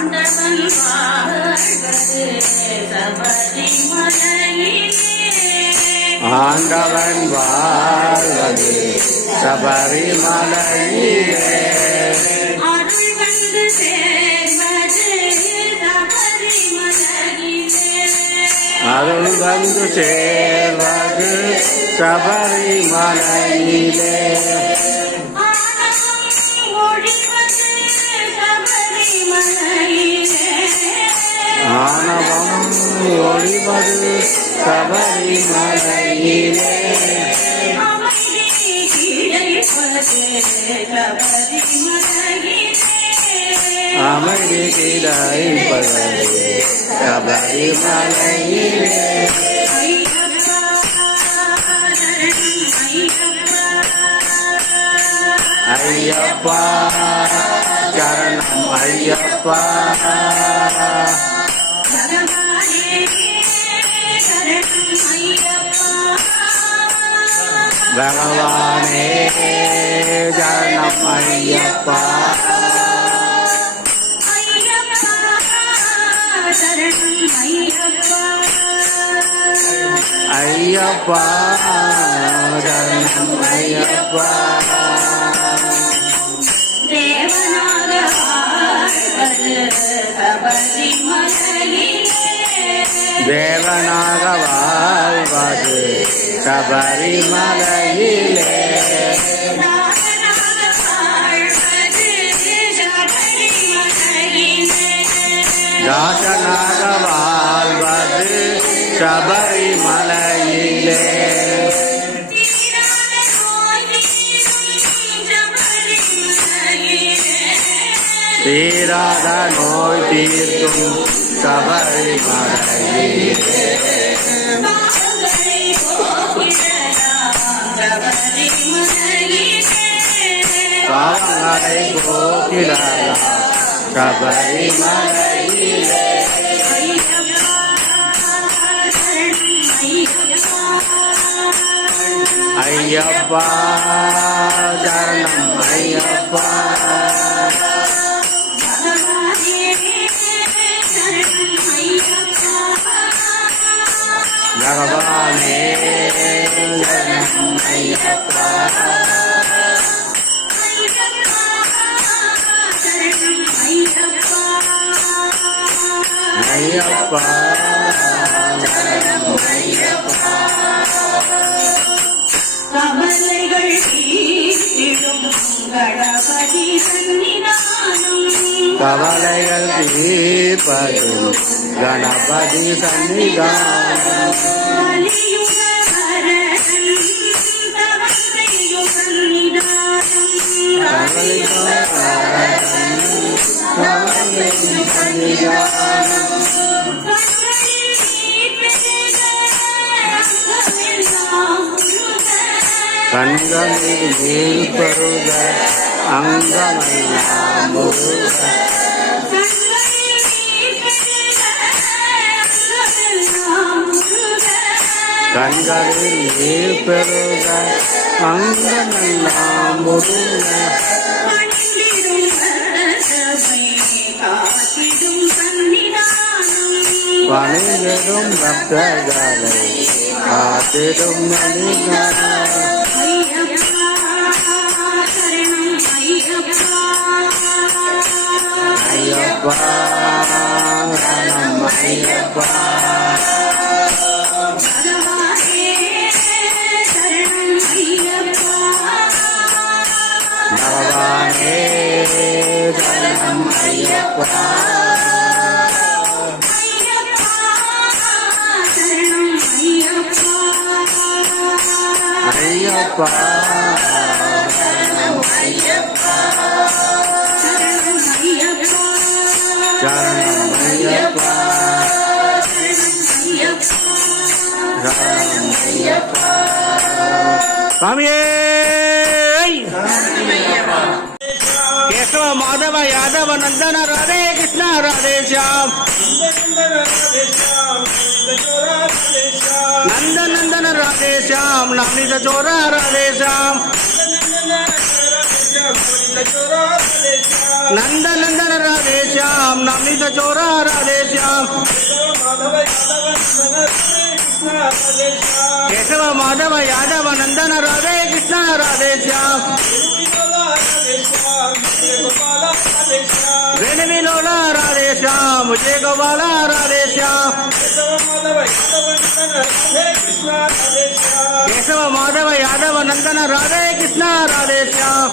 ஆண்டவன் வாழ்வது சபரிமலையிலே ஆண்டவன் வாழ்வது சபரிமலையிலே அருள் வந்து சேர்வது சபரிமலையிலே அருள் வந்து சேர்வது சபரிமலையிலே ஒளிவது சபரிமலையிலே அமைதி கிடைப்பது சபரிமலையிலே அமைதி கிடைப்பது சபரிமலையிலே ஐயப்பா சரணம் ஐயப்பா பகவானே சரணம் ஐயப்பா ஐயப்பா ஐயப்பா ஐயப்பா சபரிமலையிலே தாசனாக வாழ்வது சபரிமலையிலே சபரிமலையிலே தீராத நோய் தீர்க்கும் சபரிமலையிலே Pangalay ko பகவானே ஐயப்பா ஐயப்பா கவலைகள் தீர்த்திடும் கணபதி சன்னிதானம் கவலைகள் கணபதி சன்னிதானம் கலியுக வரதன் கண்களில் நீர் பெருக அங்கமெல்லாம் முருக பணிந்திடும் சபை காத்திடும் சன்னிதானம் பணிந்திடும் பக்தர்களை காத்திடும் ஐயப்பா ஐயப்பா యాదవ యాదవ నందన రాధే కృష్ణ రాధే శ్యామ్. నంద నందన రాధే శ్యామ్ నవనీత చోర రాధే శ్యామ్. నంద రాధే శ్యామ్ నవనీత చోర రాధే శ్యామ్. కేశవ మాధవ యాదవ నందన రాధే కృష్ణ రాధే శ్యామ్. వేణు రాధే శ్యామ జయ గోపాల రాధే శ్యామ. కేశవ మాధవ యాదవ నందన రాధే కృష్ణ రాధే శ్యామ.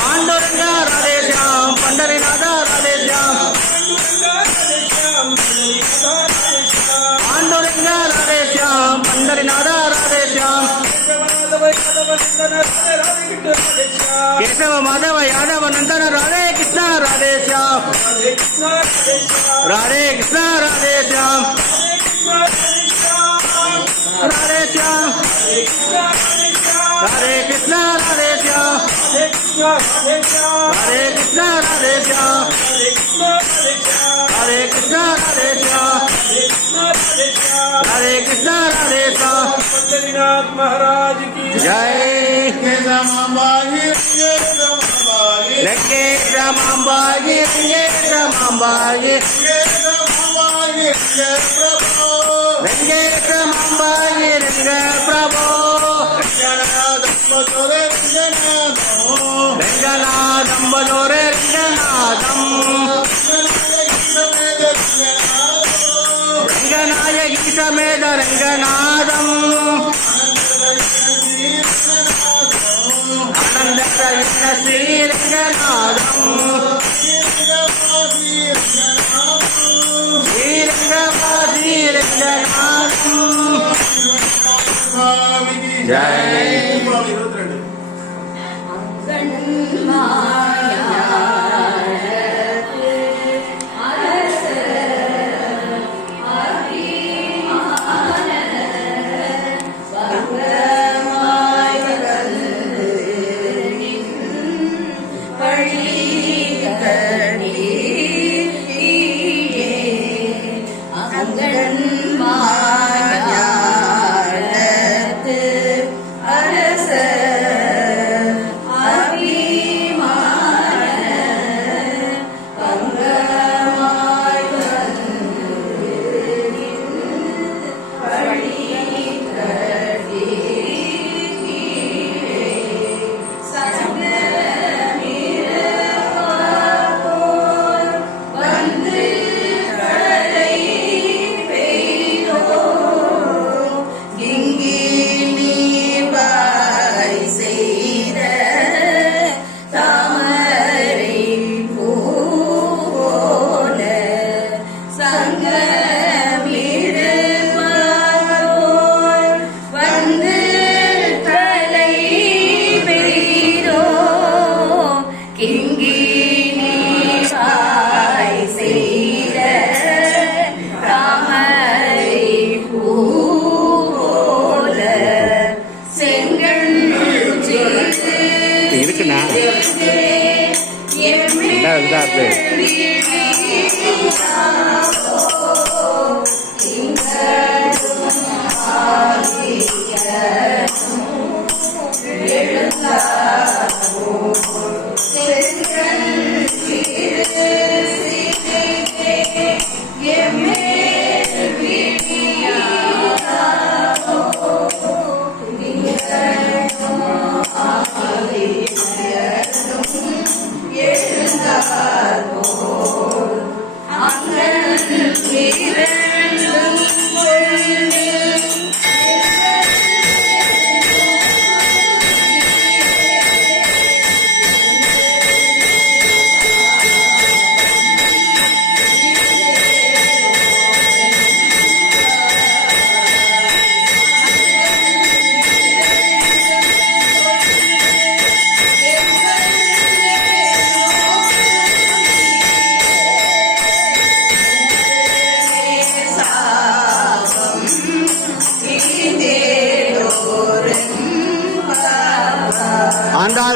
పాండురంగ రాధే శ్యామ్ పండరినాథ రాధే శ్యామ్. केशव माधव, यादव, नंदन, राधे कृष्ण, राधे श्याम। राधे कृष्ण, राधे श्याम। राधे श्याम। राधे कृष्ण, राधे श्याम। राधे कृष्ण, राधे श्याम। హరే కృష్ణ హరే హరే కృష్ణ హరే కృష్ణనాథ్ మహారాజ్కి జయ రమాంబాయి రమాంబాయి ప్రభో రమాంబాయి ప్రభో రంగనాథం రంగనాథం సమేత రంగనాథం ఆనంద శ్రీ రంగనాథం శ్రీరంగవాసీ రంగనాథం జయ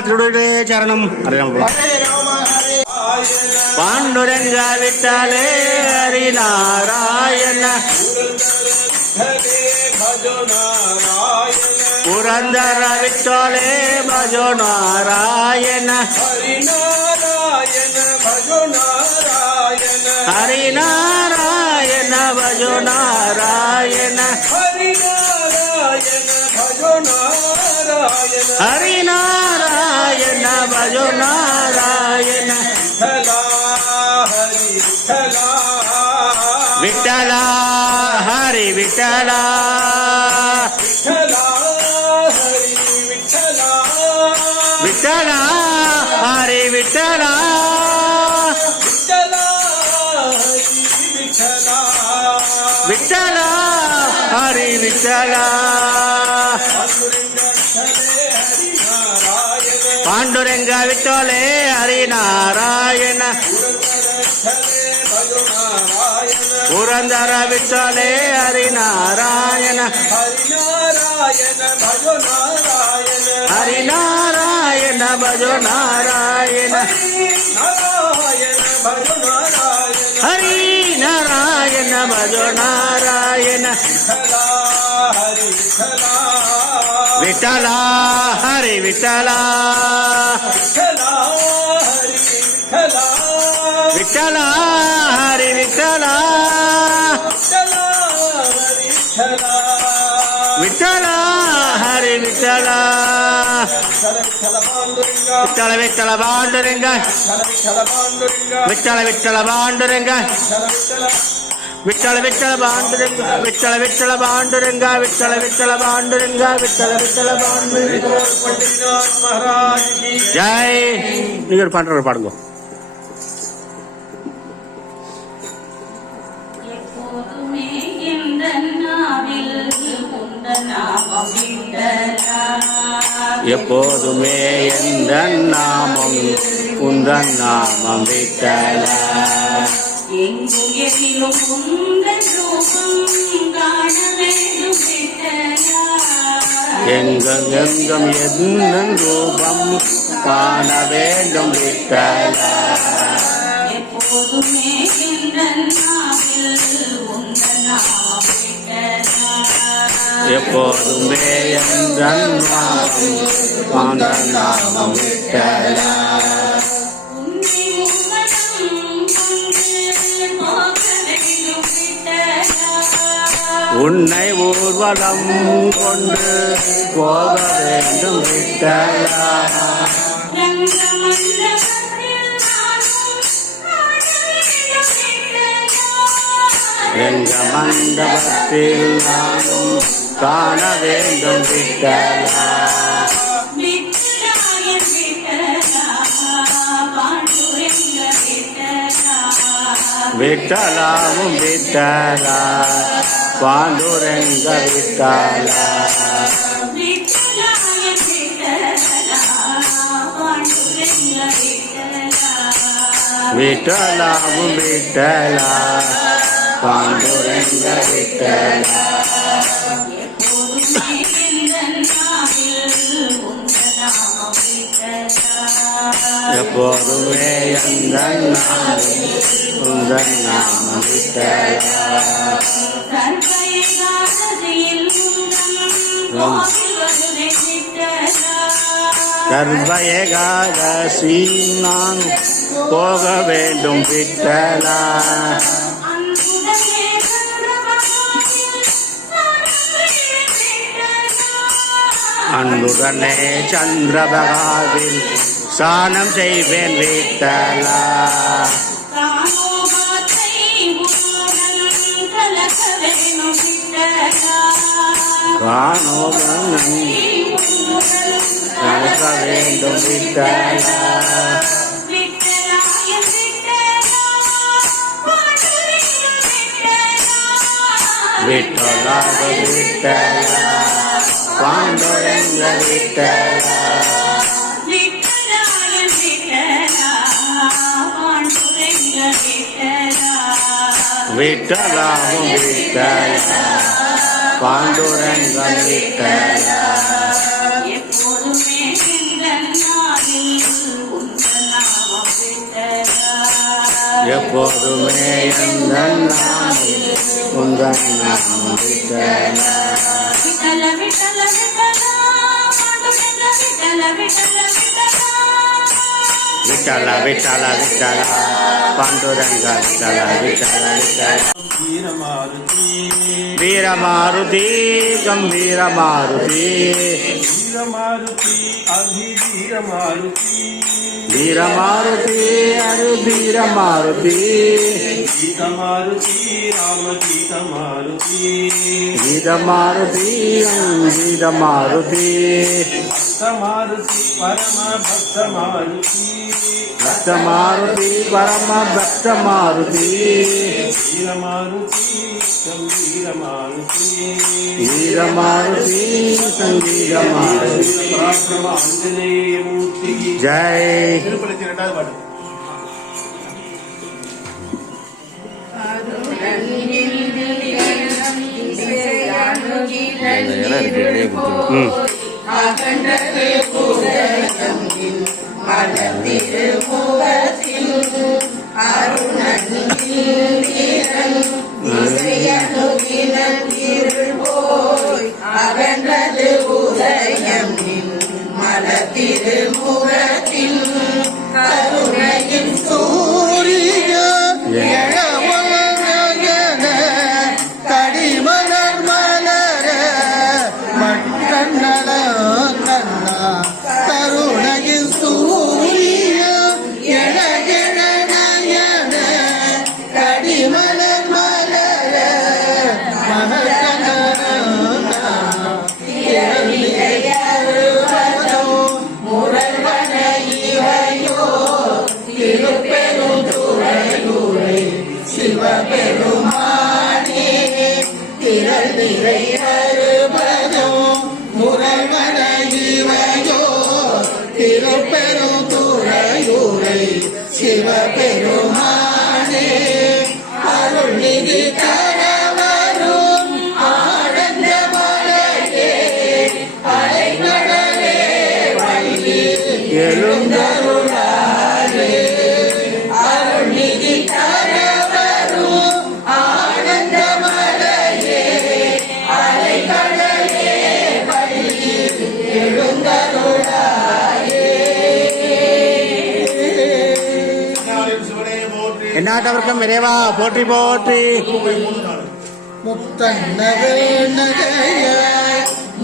திருடே சரணம். பாண்டுரங்கா விட்டாலே ஹரி நாராயண புரந்தர விட்டாலே பஜோ நாராயண ஹரி நாராயண பஜோ நாராயண ஹரி நாராயண பஜோ நாராயண ஹரி நாராயண பஜோ நாராயண ஹரி நாராயண विठला விட்டலா ஹரி விட்டலா विठला हरि विठला விட்டலா ஹரி விட்டலா विठला हरि विठला பாண்டுரங்க விட்டோலே ஹரி நாராயண புரந்தர விட்டோலே ஹரி நாராயண ಪಾಂಡುರಂಗ ವಿಠೋಲೆ ಹರಿನಾರಾಯಣ ಪುರಂದರ ವಿಠೋಲೆ ಹರಿನಾರಾಯಣ ಹರಿನಾರಾಯಣ ಭಜೋ ನಾರಾಯಣ ಹರಿ ನಾರಾಯಣ ಭಜೋ ನಾರಾಯಣ ಹರಿ விட்டலா ஹரி விட்டலா. விட்டலா ஹரி விட்டலா. விட்டலா ஹரி விட்டலா. விட்டல விட்டல. பாண்டுருங்க விட்டல. விட்டல பாண்டுருங்க விட்டள விட்டல பாண்டுரங்கா விட்டள விட்டல பாண்டுரங்கா விட்டள விட்டல பாண்டுரங்கா விட்டள விட்டல பாண்டு ஜெய். நீங்க ஒரு பாண்டவர் பாடுங்க. எப்போதுமே எந்த நாமம் உந்த நாமம் விட்டலா எங்கும் எதிலும் உந்தன் ரூபம் காண வேண்டும் எங்கும் எங்கும் எந்தன் ரூபம் காண வேண்டும் விட்டலா எப்போதுமே எப்போதுமே எந்த நாமம் விட்டலா உன்னை ஊர்வலம் கொண்டு போக வேண்டும் விட்டலா எங்க மண்டபத்தில் நானும் காண வேண்டும் விட்டலா விட்டலாவும் விட்டலா பாண்டுரங்க விட்டலா விட்டலாவும் விட்டலா. பாண்டுரங்க விட்டலா. எப்போதுமே எந்த நாமம் உந்தன் நான் போக வேண்டும் விட்டலா அன்புடனே சந்திரபகாவில் சாணம் செய்வேன் விட்டலா. காணோகனை நடக்க வேண்டும் விட்டலா விட்டலாக விட்டலா பாண்டுரங்க விட்டலா விட்டலாவும் விட்டலா பாண்டுரங்க விட்டலா எப்போதுமே இந்த நாளில் உங்கள் நாமம் விட்டலா எப்போதுமே எந்த நாமம் உந்தன் நாமம் விட்டலா விட்டல விட்டல விட்டல பாண்டுரங்க விட்டல விட்டல விட்டல விட்டல விட்டல விட்டல பாண்டுரங்க விட்டல விட்டல விட்டல வீரமாருதி வீரமாருதி கம்பீர மாருதி வீரமாருதி அதி வீரமாருதி வீரமாருதி அரு வீரமாருதி கீதமாருதி ராம கீதமாருதி கீதமாருதி கீதமாருதி பக்தமாருதி பரம பக்தமாருதி பக்தமாருதி பரம பக்தமாருதி வீரமாருதி கம்பீரமாருதி வீரமாருதி சங்கீதமாருதி பராக்கிரம ஆஞ்சநேய மூர்த்தி ஜெய் போற்றி இறைவா போற்றி போற்றி. முத்தன்னகைய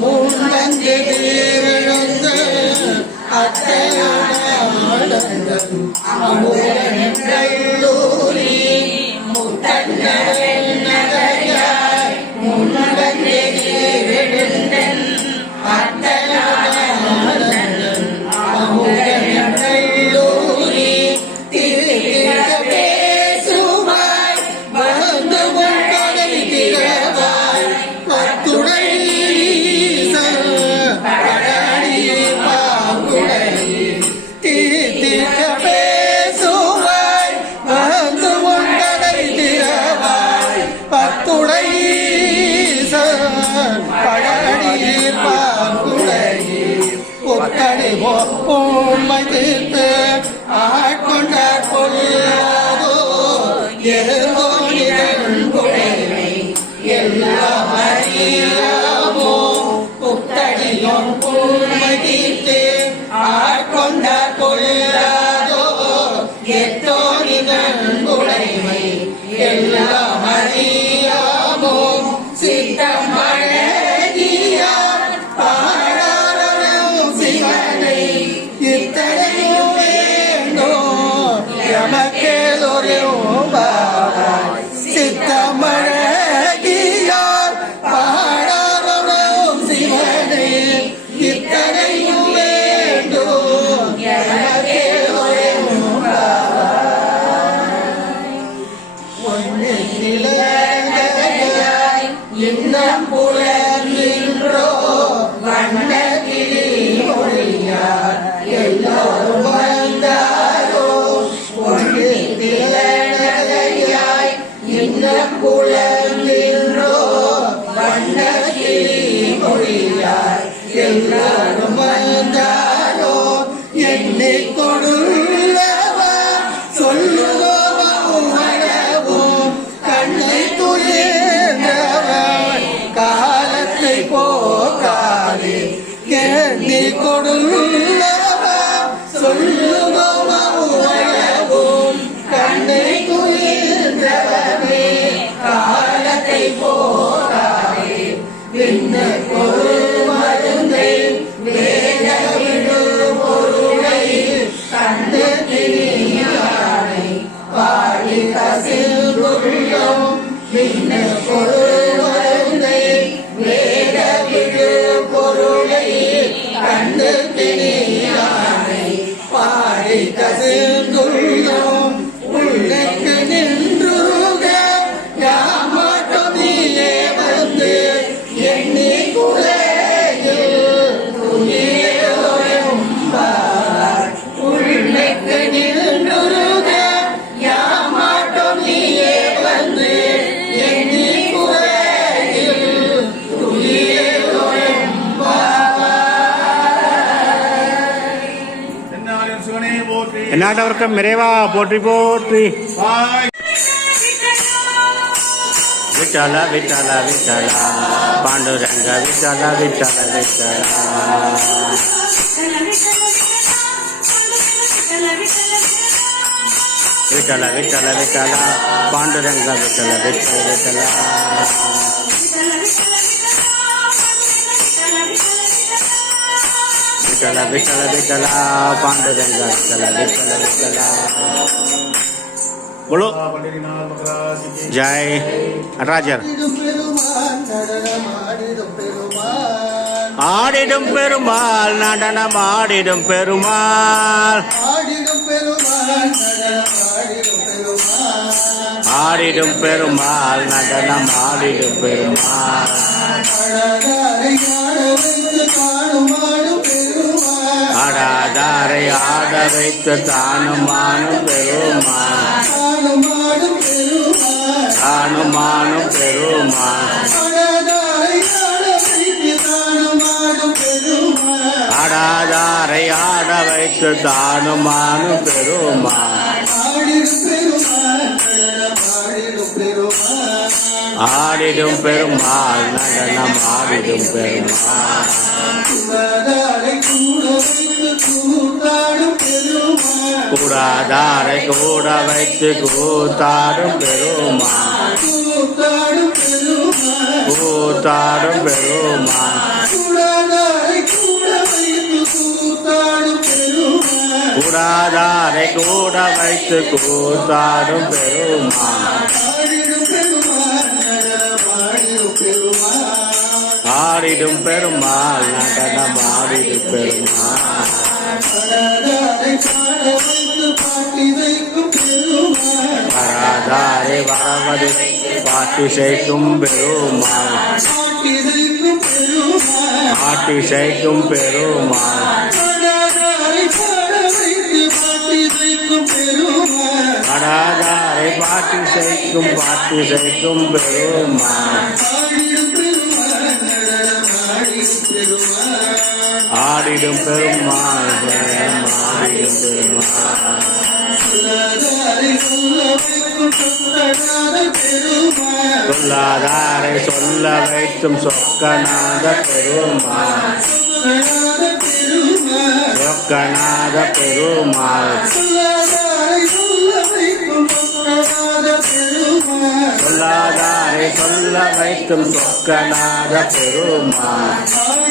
முன்னஞ்செழுந்த அத்தையோடங்கள் அமுதூரி முத்தன்னகைய பத்துடை பழனி பாங்குடை ஒத்தனை உண்மை தீர்த்து ஆட்கொண்ட கொள்ள கொடுங்க சொல்லுவோம் கண்ணை குயிர்ந்தவனே காலத்தை போ என்னாட்டவர்க்கம் நிறைவா போற்றி போற்றி பாய் விட்டல விட்டல விட்டல பாண்டுரங்க விட்டல விட்டல விட்டல விட்டல விட்டல விட்டல பாண்டுரங்க விட்டல விட்டல விட்டல விட்டல விட்டலா பாண்டரங்கா விட்டல விட்டல விட்டலா બોલો. જય நடராஜர் ஆடிடும் பெருமாள் நடனம் ஆடிடும் பெருமாள் ஆடிடும் பெருமாள் நடனம் ஆடிடும் பெருமாள் அடாதாரை ஆட வைத்து தானும் ஆடும் பெருமாள் ஆடாதாரை ஆட வைத்து தானும் ஆடும் பெருமாள் தானும் ஆடும் பெருமாள். ஆடாதாரை ஆட வைத்து தானும் ஆடும் பெருமாள் ஆடிடும் பெருமாள் ஆடிடும் பெருமாள் கூடாதாரை கூட வைத்து கூத்தாடும் பெருமாள் கூத்தாடும் பெருமாள் கூடாதாரை கூட வைத்து கூத்தாடும் பெருமாள் ஆடிடும் பெருமாள் நடனம் ஆடிடும் பெருமாள். வராதாரை வரவது பாட்டு பெருமாள். பாட்டு செய்கும் பெருமாள். வராதாரை பாட்டு செய்கும் பாட்டு செய்கும் பெருமாள். ஆடிடும் பெருமாள் நடனம் பெருமாள் சொல்லாதாரை சொல்ல வைக்கும் சொக்கநாத பெருமாள். சொக்கநாத பெருமாள். சொல்லாதாரை சொல்ல வைக்கும் சொக்கநாத பெருமாள்.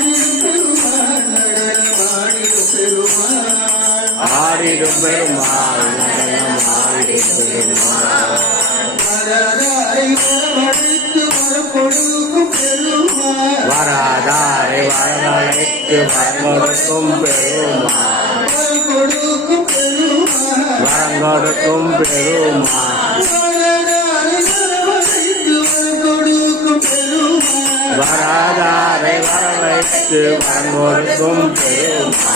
பெருமாள் நடனம் ஆடிடும் பெருமாள் வராதாரை வரவழைத்து வரங்கொடுக்கும் பெருமாள் வரங்கொடுக்கும் பெருமாள் வராதாரை வரவைத்து வரங்கொடுக்கும் பெருமாள்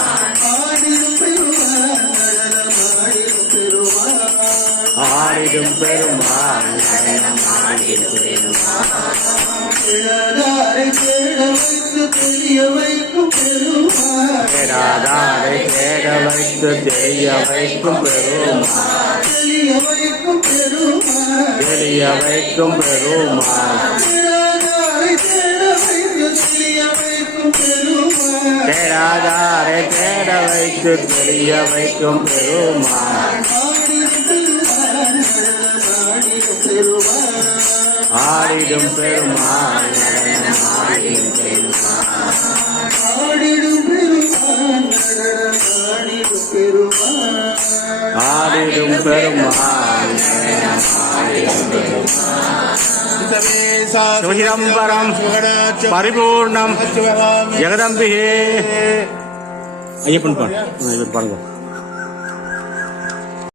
பேராதாரை தேட வைத்து தெரிய வைக்கும் பெருமாள். தெரிய வைக்கும் பெருமாள். தேடாதாரை தேட வைத்து தெரிய வைக்கும் பெருமாள். ஆடிடும் பெருமாள். பெருமாள் சிவசிதம்பரம் பரிபூர்ணம் ஜெகதம்பிகே. ஐயப்பன் பாடு. ஐயப்பன் பாடுங்க.